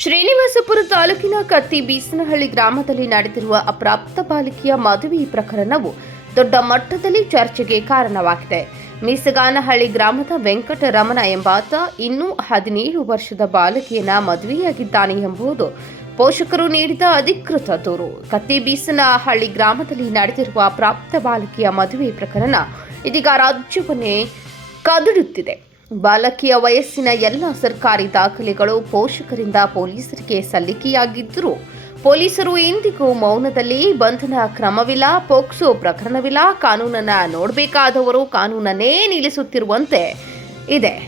ಶ್ರೀನಿವಾಸಪುರ ತಾಲೂಕಿನ ಕತ್ತಿ ಬೀಸನಹಳ್ಳಿ ಗ್ರಾಮದಲ್ಲಿ ನಡೆದಿರುವ ಅಪ್ರಾಪ್ತ ಬಾಲಕಿಯ ಮದುವೆ ಪ್ರಕರಣವು ದೊಡ್ಡ ಮಟ್ಟದಲ್ಲಿ ಚರ್ಚೆಗೆ ಕಾರಣವಾಗಿದೆ. ಮೀಸಗಾನಹಳ್ಳಿ ಗ್ರಾಮದ ವೆಂಕಟರಮಣ ಎಂಬಾತ ಇನ್ನೂ ಹದಿನೇಳು ವರ್ಷದ ಬಾಲಕಿಯನ್ನ ಮದುವೆಯಾಗಿದ್ದಾನೆ ಎಂಬುದು ಪೋಷಕರು ನೀಡಿದ ಅಧಿಕೃತ ದೂರು. ಕತ್ತಿ ಬೀಸನಹಳ್ಳಿ ಗ್ರಾಮದಲ್ಲಿ ನಡೆದಿರುವ ಅಪ್ರಾಪ್ತ ಬಾಲಕಿಯ ಮದುವೆ ಪ್ರಕರಣ ಇದೀಗ ರಾಜ್ಯವನ್ನೇ ಕದಡುತ್ತಿದೆ. ಬಾಲಕಿಯ ವಯಸ್ಸಿನ ಎಲ್ಲ ಸರ್ಕಾರಿ ದಾಖಲೆಗಳು ಪೋಷಕರಿಂದ ಪೊಲೀಸರಿಗೆ ಸಲ್ಲಿಕೆಯಾಗಿದ್ದರೂ ಪೊಲೀಸರು ಇಂದಿಗೂ ಮೌನದಲ್ಲಿ ಬಂಧನ ಕ್ರಮವಿಲ್ಲ, ಪೋಕ್ಸೋ ಪ್ರಕರಣವಿಲ್ಲ, ಕಾನೂನನ್ನ ನೋಡಬೇಕಾದವರು ಕಾನೂನನ್ನೇ ನಿಲ್ಲಿಸುತ್ತಿರುವಂತೆ ಇದೆ.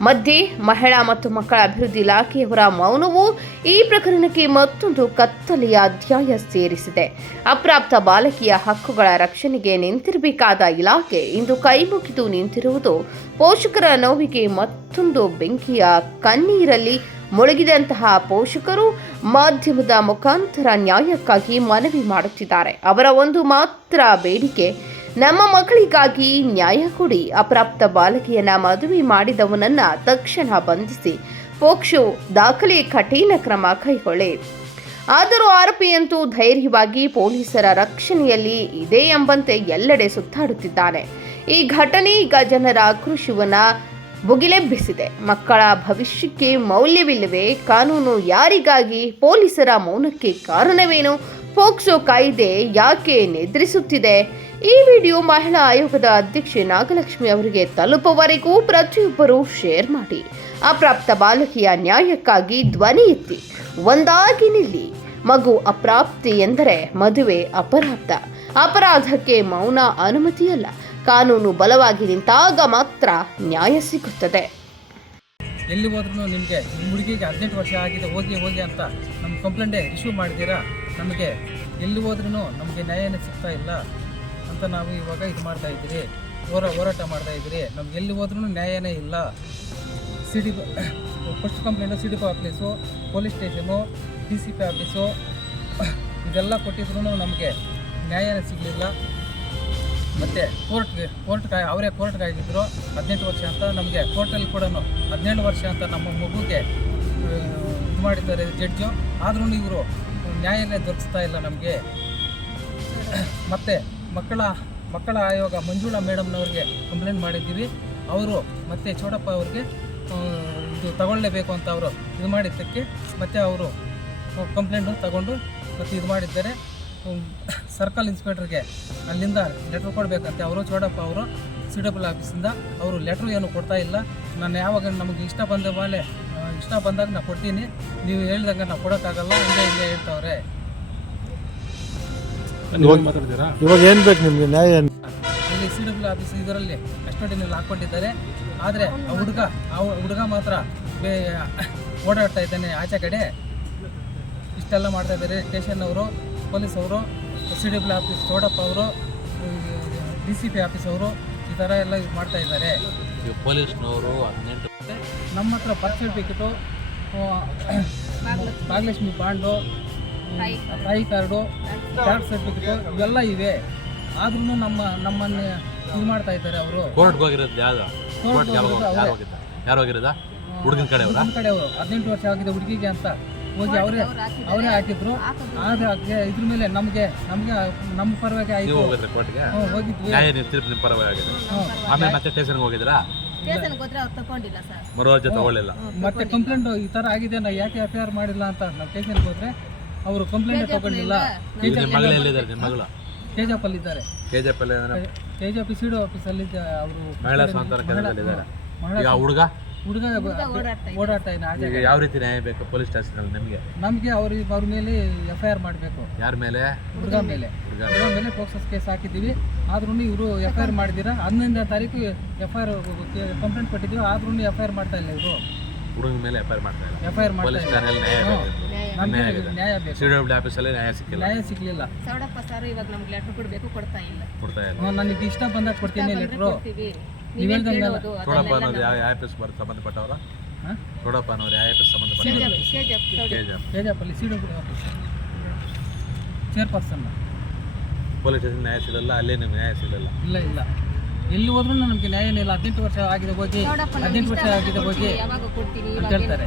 ಮಧ್ಯೆ ಮಹಿಳಾ ಮತ್ತು ಮಕ್ಕಳ ಅಭಿವೃದ್ಧಿ ಇಲಾಖೆಯವರ ಮೌನವು ಈ ಪ್ರಕರಣಕ್ಕೆ ಮತ್ತೊಂದು ಕತ್ತಲೆಯ ಅಧ್ಯಾಯ ಸೇರಿಸಿದೆ. ಅಪ್ರಾಪ್ತ ಬಾಲಕಿಯ ಹಕ್ಕುಗಳ ರಕ್ಷಣೆಗೆ ನಿಂತಿರಬೇಕಾದ ಇಲಾಖೆ ಇಂದು ಕೈಮುಗಿದು ನಿಂತಿರುವುದು. ಪೋಷಕರ ನೋವಿಗೆ ಮತ್ತೊಂದು ಬೆಂಕಿಯ ಕಣ್ಣೀರಲ್ಲಿ ಮುಳುಗಿದಂತಹ ಪೋಷಕರು ಮಾಧ್ಯಮದ ಮುಖಾಂತರ ನ್ಯಾಯಕ್ಕಾಗಿ ಮನವಿ ಮಾಡುತ್ತಿದ್ದಾರೆ. ಅವರ ಒಂದು ಮಾತ್ರ ಬೇಡಿಕೆ ನಮ್ಮ ಮಕ್ಕಳಿಗಾಗಿ ನ್ಯಾಯ ಕೊಡಿ. ಅಪ್ರಾಪ್ತ ಬಾಲಕಿಯನ್ನ ಮದುವೆ ಮಾಡಿದವನನ್ನ ತಕ್ಷಣ ಬಂಧಿಸಿ. ಪೋಕ್ಷೋ ದಾಖಲೆ ಕಠಿಣ ಕ್ರಮ ಕೈಗೊಳ್ಳಿ. ಆದರೂ ಆರೋಪಿಯಂತೂ ಧೈರ್ಯವಾಗಿ ಪೊಲೀಸರ ರಕ್ಷಣೆಯಲ್ಲಿ ಇದೆ ಎಂಬಂತೆ ಎಲ್ಲೆಡೆ ಸುತ್ತಾಡುತ್ತಿದ್ದಾನೆ. ಈ ಘಟನೆ ಈಗ ಜನರ ಆಕ್ರೋಶವನ್ನ ಬುಗಿಲೆಬ್ಬಿಸಿದೆ ಮಕ್ಕಳ ಭವಿಷ್ಯಕ್ಕೆ ಮೌಲ್ಯವಿಲ್ಲವೇ, ಕಾನೂನು ಯಾರಿಗಾಗಿ ಪೊಲೀಸರ ಮೌನಕ್ಕೆ ಕಾರಣವೇನು ಪೋಕ್ಸೋ ಕಾಯ್ದೆ ಯಾಕೆ ನಿದ್ರಿಸುತ್ತಿದೆ? ಈ ವಿಡಿಯೋ ಮಹಿಳಾ ಆಯೋಗದ ಅಧ್ಯಕ್ಷೆ ನಾಗಲಕ್ಷ್ಮಿ ಅವರಿಗೆ ತಲುಪುವವರೆಗೂ ಪ್ರತಿಯೊಬ್ಬರು ಶೇರ್ ಮಾಡಿ. ಅಪ್ರಾಪ್ತ ಬಾಲಕಿಯ ನ್ಯಾಯಕ್ಕಾಗಿ ಧ್ವನಿ ಎತ್ತಿ, ಒಂದಾಗಿ ನಿಲ್ಲಿ. ಮಗು ಅಪ್ರಾಪ್ತಿ ಎಂದರೆ ಮದುವೆ ಅಪರಾಧ. ಅಪರಾಧಕ್ಕೆ ಮೌನ ಅನುಮತಿಯಲ್ಲ. ಕಾನೂನು ಬಲವಾಗಿ ನಿಂತಾಗ ಮಾತ್ರ ನ್ಯಾಯ ಸಿಗುತ್ತದೆ. ಎಲ್ಲಿ ಹೋದ್ರೂ ನಿಮಗೆ ನಿಮ್ಮ ಹುಡುಗಿಗೆ ಹದಿನೆಂಟು ವರ್ಷ ಆಗಿದೆ, ಹೋಗಿ ಹೋಗಿ ಅಂತ ನಮ್ಮ ಕಂಪ್ಲೇಂಟೇ ಇಶ್ಯೂ ಮಾಡಿದ್ದೀರಾ ನಮಗೆ ಎಲ್ಲಿ ಹೋದ್ರೂ ನಮಗೆ ನ್ಯಾಯನೇ ಸಿಗ್ತಾ ಇಲ್ಲ ಅಂತ ನಾವು ಇವಾಗ ಇದು ಮಾಡ್ತಾ ಇದ್ದೀರಿ. ಹೋರ, ಹೋರಾಟ ಮಾಡ್ತಾ ಇದ್ದೀರಿ. ನಮ್ಗೆ ಎಲ್ಲಿ ಹೋದ್ರೂ ನ್ಯಾಯನೇ ಇಲ್ಲ. C D first complaint C D P office police station D C P office ಇದೆಲ್ಲ ಕೊಟ್ಟಿದ್ರು ನಮಗೆ ನ್ಯಾಯನೇ ಸಿಗಲಿಲ್ಲ. ಮತ್ತು ಕೋರ್ಟ್ಗೆ, ಕೋರ್ಟ್ ಕಾಯ್, ಅವರೇ ಕೋರ್ಟ್ ಕಾಯ್ದಿದ್ರು ಹದಿನೆಂಟು ವರ್ಷ ಅಂತ ನಮಗೆ ಕೋರ್ಟಲ್ಲಿ ಕೂಡ ಹದಿನೇಳು ವರ್ಷ ಅಂತ ನಮ್ಮ ಮಗುಗೆ ಇದು ಮಾಡಿದ್ದಾರೆ ಜಡ್ಜು ಆದರೂ ಇವರು ನ್ಯಾಯನೇ ದೊರಕಿಸ್ತಾ ಇಲ್ಲ ನಮಗೆ. ಮತ್ತು ಮಕ್ಕಳ ಮಕ್ಕಳ ಆಯೋಗ ಮಂಜುಳಾ ಮೇಡಮ್ನವ್ರಿಗೆ ಕಂಪ್ಲೇಂಟ್ ಮಾಡಿದ್ದೀವಿ. ಅವರು ಮತ್ತು ಚೌಡಪ್ಪ ಅವ್ರಿಗೆ ಇದು ತಗೊಳ್ಳೇಬೇಕು ಅಂತ ಅವರು ಇದು ಮಾಡಿದ್ದಕ್ಕೆ ಮತ್ತು ಅವರು ಕಂಪ್ಲೇಂಟು ತಗೊಂಡು ಮತ್ತು ಇದು ಮಾಡಿದ್ದಾರೆ. ಸರ್ಕಲ್ ಇನ್ಸ್ಪೆಕ್ಟರ್ಗೆ ಅಲ್ಲಿಂದ ಲೆಟ್ರ್ ಕೊಡಬೇಕಂತೆ. ಅವರು ಚೋಡಪ್ಪ ಅವರು ಸಿ ಡಬ್ಲ್ಯೂ ಆಫೀಸಿಂದ ಅವರು ಲೆಟ್ರ್ ಏನು ಕೊಡ್ತಾ ಇಲ್ಲ. ನಾನು ಯಾವಾಗ ನಮಗೆ ಇಷ್ಟ ಬಂದ ಮೇಲೆ ಇಷ್ಟ ಬಂದಾಗ ನಾನು ಕೊಡ್ತೀನಿ. ನೀವು ಹೇಳಿದಾಗ ನಾನು ಕೊಡೋಕ್ಕಾಗಲ್ಲ. ಹಿಂಗೆ ಹಿಂಗೆ ಹೇಳ್ತಾವ್ರೆ ಇವಾಗ ಏನು ಬೇಕು ನಿಮಗೆ? ನ್ಯಾಯ ಅಲ್ಲಿ ಸಿ ಡಬ್ಲ್ಯೂ ಆಫೀಸ್ ಇದರಲ್ಲಿ ಕಸ್ಟಡಿನಲ್ಲಿ ಹಾಕ್ಕೊಂಡಿದ್ದಾರೆ. ಆದರೆ ಆ ಹುಡುಗ ಆ ಹುಡುಗ ಮಾತ್ರ ಬೇ ಓಡಾಡ್ತಾ ಇದ್ದಾನೆ ಆಚೆ ಕಡೆ. ಇಷ್ಟೆಲ್ಲ ಮಾಡ್ತಾ ಇದ್ದಾರೆ. ಸ್ಟೇಷನ್ ಅವರು ಪೊಲೀಸ್ ಅವರು ಸಿ ಡಬ್ಲ್ಯೂ ಆಫೀಸ್ ತೋಡಪ್ಪ ಅವರು ಡಿ ಸಿ ಪಿ ಆಫೀಸ್ ಅವರು ಈ ಥರ ಎಲ್ಲ ಇದು ಮಾಡ್ತಾ ಇದ್ದಾರೆ. ಪೊಲೀಸ್ನವರು ಹದಿನೆಂಟು ನಮ್ಮ ಹತ್ರ ಬರ್ತ್ ಸರ್ಟಿಫಿಕೇಟು ಭಾಗ್ಯಲಕ್ಷ್ಮಿ ಬಾಂಡು ತಾಯಿ ಕಾರ್ಡು ಡಾಕ್ಟ್ ಸರ್ಟಿಫಿಕೇಟು ಇವೆಲ್ಲ ಇವೆ. ಆದ್ರೂ ನಮ್ಮ ನಮ್ಮನ್ನು ಇದು ಮಾಡ್ತಾ ಇದ್ದಾರೆ ಅವರು. ಕೋರ್ಟ್ಗೆ ಹೋಗಿರೋದು ಯಾವ್ದು ಕೋರ್ಟ್ ಯಾರು ಹೋಗಿರೋದಾ ಹುಡುಗನ ಕಡೆಯವರ? ಅವರು ಕಡೆಯವರು. ಹದಿನೆಂಟು ವರ್ಷ ಆಗಿದೆ ಹುಡುಗಿಗೆ ಅಂತ. ಹೋಗಿ ಅವರೇ ಅವರೇ ಹಾಕಿದ್ರು. ಆದ್ರೆ ಅದ್ಕೆ ಇದ್ರ ಮೇಲೆ ನಮಗೆ ನಮಗೆ ನಮ್ಮ ಪರವಾಗಿ ನೀವು ಆಯಿತು. ಹೋಗಿದ್ರಿ ಕೋರ್ಟ್ಗೆ ಹೋಗಿದ್ವಿ. ನ್ಯಾಯ ನೀವು ತೀರ್ಪು ನಿಮ್ಮ ಪರವಾಗಿ ಆಗಿದೆ. ಆಮೇಲೆ ಮತ್ತೆ ಸ್ಟೇಷನ್ಗೆ ಹೋಗಿದ್ರಾ? ಸ್ಟೇಷನ್ಗೆ ಹೋದ್ರೆ ಅವ್ರು ತಗೊಂಡಿಲ್ಲ ಸರ್. ಮರು ಅರ್ಜಿ ತಗೊಳ್ಳಿಲ್ಲ. ಮತ್ತೆ ಕಂಪ್ಲೇಂಟ್ ಈ ಥರ ಆಗಿದೆ ನಾವು ಯಾಕೆ ಎಫ್ ಐ ಆರ್ ಮಾಡಿಲ್ಲ ಅಂತ ನಾವು ಸ್ಟೇಷನ್ಗೆ ಹೋದ್ರೆ ಅವರು ಕಂಪ್ಲೇಂಟ್ ತಗೊಂಡಿಲ್ಲ. ಈಗ ನಿಮ್ಮ ಮಗಳು ಎಲ್ಲಿದ್ದಾರೆ ನಿಮ್ಮ ಮಗಳು? ತೇಜಪ್ಪಲ್ಲಿ ಇದ್ದಾರೆ. K J P Tejap C D ಆಫೀಸಲ್ಲಿ ಅವರು ಮಹಿಳಾ ಸ್ವಾತಂತ್ರ್ಯ ಕೇಂದ್ರದಲ್ಲಿ ಇದ್ದಾರೆ ಮಹಿಳಾ ಈಗ ಹುಡುಗ? ಹುಡುಗ ಓಡಾಡ್ತಾ ಇದ್ದಾನೆ. ಈಗ ಯಾವ ರೀತಿ ನ್ಯಾಯ ಬೇಕು ಪೊಲೀಸ್ ಸ್ಟೇಷನಲ್ಲಿ ನಿಮಗೆ? ನಮಗೆ ಅವ್ರ ಅವ್ರ ಮೇಲೆ ಎಫ್ ಐ ಆರ್ ಮಾಡಬೇಕು. ಯಾರ ಮೇಲೆ? ಹುಡುಗ ಮೇಲೆ. ಹುಡುಗ ಹುಡುಗ ಮೇಲೆ. ಫೋಕ್ಸಸ್ ಕೇಸ್ ಹಾಕಿದ್ದೀವಿ. ಆದ್ರೂ ಇವರು ಎಫ್ ಐ ಆರ್ ಮಾಡಿದ್ದೀರಾ? ಹನ್ನೊಂದನೇ ತಾರೀಕು ಎಫ್ ಐ ಆರ್ ಕಂಪ್ಲೇಂಟ್ ಕೊಟ್ಟಿದ್ದೀವಿ ಆದ್ರೂ ಎಫ್ ಐ ಆರ್ ಮಾಡ್ತಾ ಇಲ್ಲ ಇವರು. ಹುಡುಗನ ಮೇಲೆ ಎಫ್ ಐ ಆರ್ ಮಾಡ್ತಾ ಇಲ್ಲ. ಎಫ್ ಐ ಆರ್ ಪೊಲೀಸ್ ಠಾಣೆಯಲ್ಲಿ ನ್ಯಾಯ ನಮಗೆ ನ್ಯಾಯ ಬೇಕು. ಸಿ ಡಬ್ಲ್ಯೂ ಆಫೀಸಲ್ಲಿ ನ್ಯಾಯ ಸಿಕ್ಕಿಲ್ಲ. ನ್ಯಾಯ ಸಿಗ್ಲಿಲ್ಲ ಸೌಡಪ್ಪ ಸರ್ ಇವಾಗ ನಮ್ಗೆ ಲೆಟರ್ ಕೊಡಬೇಕು ಕೊಡ್ತಾ ಇಲ್ಲ. ಕೊಡ್ತಾ ಇಲ್ಲ. ನನಗೆ ಇಷ್ಟ ಬಂದಾಗ ಕೊಡ್ತೀನಿ ಲೆಟ್ರು ಚೋಡಪ್ಪ ಅನ್ನೋದು ಯಾವ ಯಾವ ಬರ್ ಸಂಬಂಧಪಟ್ಟವರ? ಹಾಂ? ಚೋಡಪ್ಪ ಅನ್ನೋರು ಯಾವ ಆಫೀಸ್ ಸಂಬಂಧಪಟ್ಟ ಚೇರ್ಪರ್ಸನ್ ಪೊಲೀಸ್ ಸ್ಟೇಷನ್ ನ್ಯಾಯ ಸಿಗಲ್ಲ ಅಲ್ಲೇ ನಿಮ್ಗೆ ನ್ಯಾಯ ಸಿಗಲ್ಲ. ಇಲ್ಲ ಇಲ್ಲ. ಎಲ್ಲಿ ಹೋದ್ರೂ ನಮಗೆ ನ್ಯಾಯ ಇಲ್ಲ. ಹದಿನೆಂಟು ವರ್ಷ ಆಗಿದೆ ಹೋಗಿ. ಹದಿನೆಂಟು ವರ್ಷ ಆಗಿದೆ ಹೋಗಿ. ಅಂತ ಹೇಳ್ತಾರೆ.